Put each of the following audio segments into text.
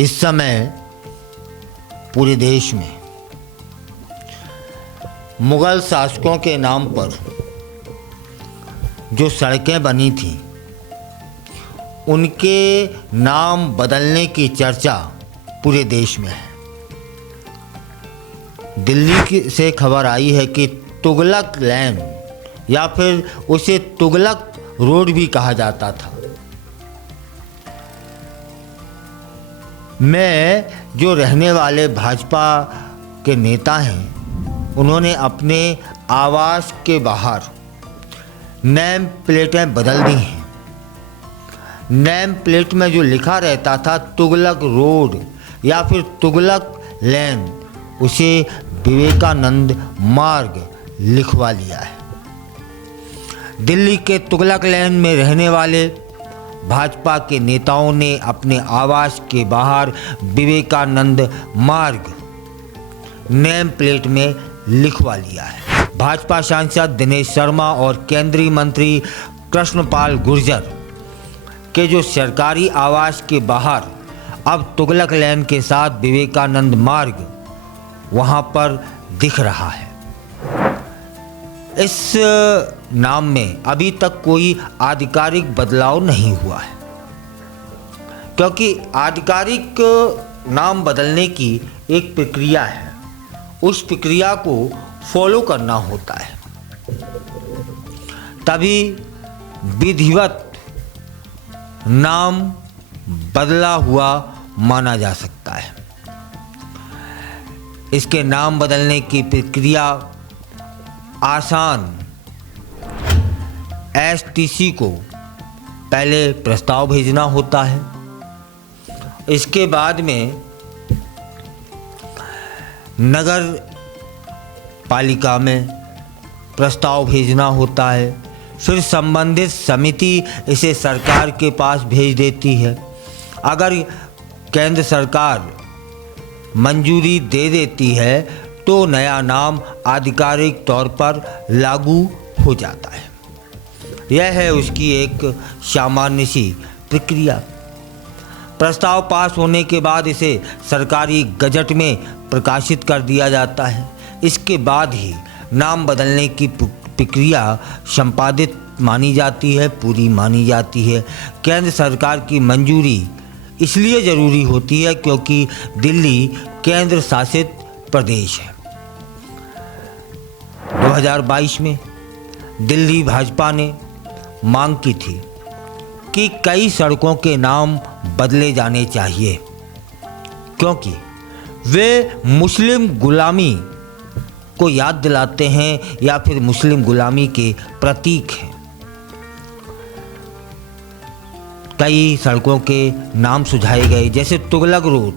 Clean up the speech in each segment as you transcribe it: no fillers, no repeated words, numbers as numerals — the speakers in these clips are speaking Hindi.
इस समय पूरे देश में मुगल शासकों के नाम पर जो सड़कें बनी थीं उनके नाम बदलने की चर्चा पूरे देश में है। दिल्ली से खबर आई है कि तुगलक लेन या फिर उसे तुगलक रोड भी कहा जाता था। में जो रहने वाले भाजपा के नेता हैं उन्होंने अपने आवास के बाहर नेम प्लेटें बदल दी हैं। नेम प्लेट में जो लिखा रहता था तुगलक रोड या फिर तुगलक लेन, उसे विवेकानंद मार्ग लिखवा लिया है। दिल्ली के तुगलक लेन में रहने वाले भाजपा के नेताओं ने अपने आवास के बाहर विवेकानंद मार्ग नेम प्लेट में लिखवा लिया है। भाजपा सांसद दिनेश शर्मा और केंद्रीय मंत्री कृष्णपाल गुर्जर के जो सरकारी आवास के बाहर अब तुगलक लेन के साथ विवेकानंद मार्ग वहां पर दिख रहा है। इस नाम में अभी तक कोई आधिकारिक बदलाव नहीं हुआ है, क्योंकि आधिकारिक नाम बदलने की एक प्रक्रिया है, उस प्रक्रिया को फॉलो करना होता है, तभी विधिवत नाम बदला हुआ माना जा सकता है। इसके नाम बदलने की प्रक्रिया आसान, एसटीसी को पहले प्रस्ताव भेजना होता है, इसके बाद में नगर पालिका में प्रस्ताव भेजना होता है, फिर संबंधित समिति इसे सरकार के पास भेज देती है। अगर केंद्र सरकार मंजूरी दे देती है तो नया नाम आधिकारिक तौर पर लागू हो जाता है। यह है उसकी एक सामान्य सी प्रक्रिया। प्रस्ताव पास होने के बाद इसे सरकारी गजट में प्रकाशित कर दिया जाता है। इसके बाद ही नाम बदलने की प्रक्रिया संपादित मानी जाती है, पूरी मानी जाती है। केंद्र सरकार की मंजूरी इसलिए ज़रूरी होती है क्योंकि दिल्ली केंद्र शासित प्रदेश है। 2022 में दिल्ली भाजपा ने मांग की थी कि कई सड़कों के नाम बदले जाने चाहिए, क्योंकि वे मुस्लिम गुलामी को याद दिलाते हैं या फिर मुस्लिम गुलामी के प्रतीक हैं। कई सड़कों के नाम सुझाए गए, जैसे तुगलक रोड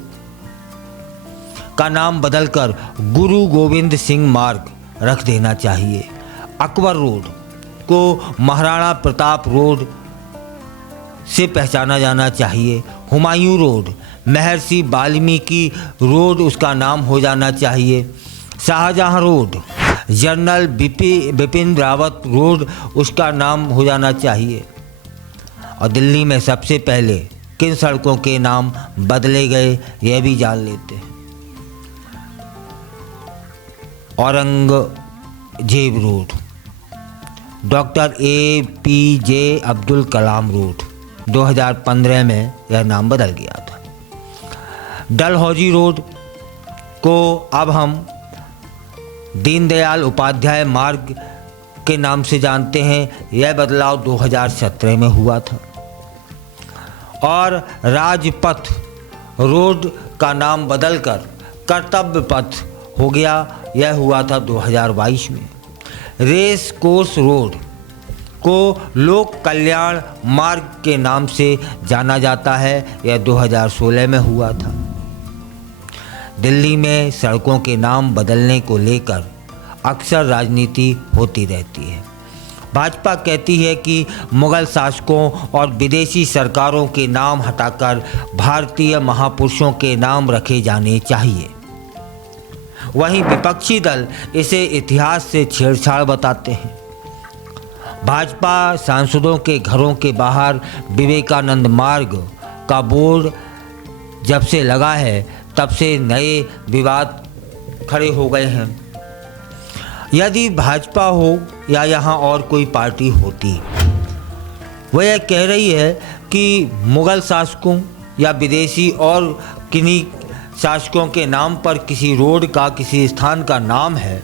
का नाम बदलकर गुरु गोविंद सिंह मार्ग रख देना चाहिए। अकबर रोड को महाराणा प्रताप रोड से पहचाना जाना चाहिए। हुमायूं रोड महर्षि वाल्मीकि रोड उसका नाम हो जाना चाहिए। Shahjahan road general Bipin Rawat road उसका नाम हो जाना चाहिए। और दिल्ली में सबसे पहले किन सड़कों के नाम बदले गए यह भी जान लेते हैं। Aurangzeb road, doctor APJ Abdul Kalam road, 2015 में यह नाम बदल गया था। डलहौजी रोड को अब हम दीनदयाल उपाध्याय मार्ग के नाम से जानते हैं। यह बदलाव 2017 में हुआ था। और राजपथ रोड का नाम बदलकर कर्तव्य पथ हो गया, यह हुआ था 2022 में। रेस कोर्स रोड को लोक कल्याण मार्ग के नाम से जाना जाता है, यह 2016 में हुआ था। दिल्ली में सड़कों के नाम बदलने को लेकर अक्सर राजनीति होती रहती है। भाजपा कहती है कि मुगल शासकों और विदेशी सरकारों के नाम हटाकर भारतीय महापुरुषों के नाम रखे जाने चाहिए। वहीं विपक्षी दल इसे इतिहास से छेड़छाड़ बताते हैं। भाजपा सांसदों के घरों के बाहर विवेकानंद मार्ग का बोर्ड जब से लगा है तब से नए विवाद खड़े हो गए हैं। यदि भाजपा हो या यहाँ और कोई पार्टी होती, वह यह कह रही है कि मुग़ल शासकों या विदेशी और किन्हीं शासकों के नाम पर किसी रोड का, किसी स्थान का नाम है,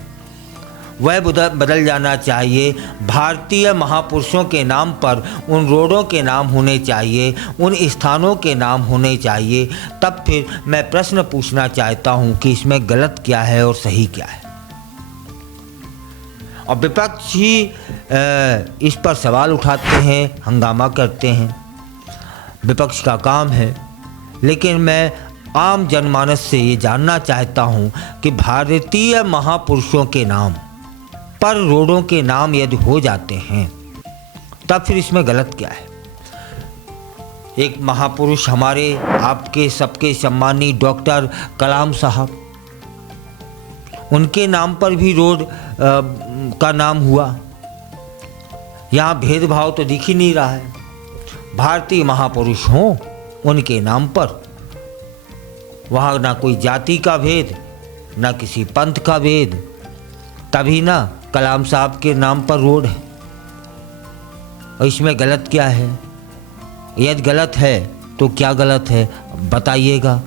वह बदल जाना चाहिए। भारतीय महापुरुषों के नाम पर उन रोडों के नाम होने चाहिए, उन स्थानों के नाम होने चाहिए। तब फिर मैं प्रश्न पूछना चाहता हूं कि इसमें गलत क्या है और सही क्या है। और विपक्ष ही इस पर सवाल उठाते हैं, हंगामा करते हैं, विपक्ष का काम है। लेकिन मैं आम जनमानस से ये जानना चाहता हूँ कि भारतीय महापुरुषों के नाम पर रोडों के नाम यदि हो जाते हैं, तब फिर इसमें गलत क्या है। एक महापुरुष हमारे आपके सबके सम्मानीय डॉक्टर कलाम साहब, उनके नाम पर भी रोड का नाम हुआ। यहाँ भेदभाव तो दिख ही नहीं रहा है। भारतीय महापुरुष हों, उनके नाम पर वहाँ ना कोई जाति का भेद, ना किसी पंथ का भेद, तभी ना कलाम साहब के नाम पर रोड है। और इसमें गलत क्या है? यदि गलत है तो क्या गलत है, बताइएगा।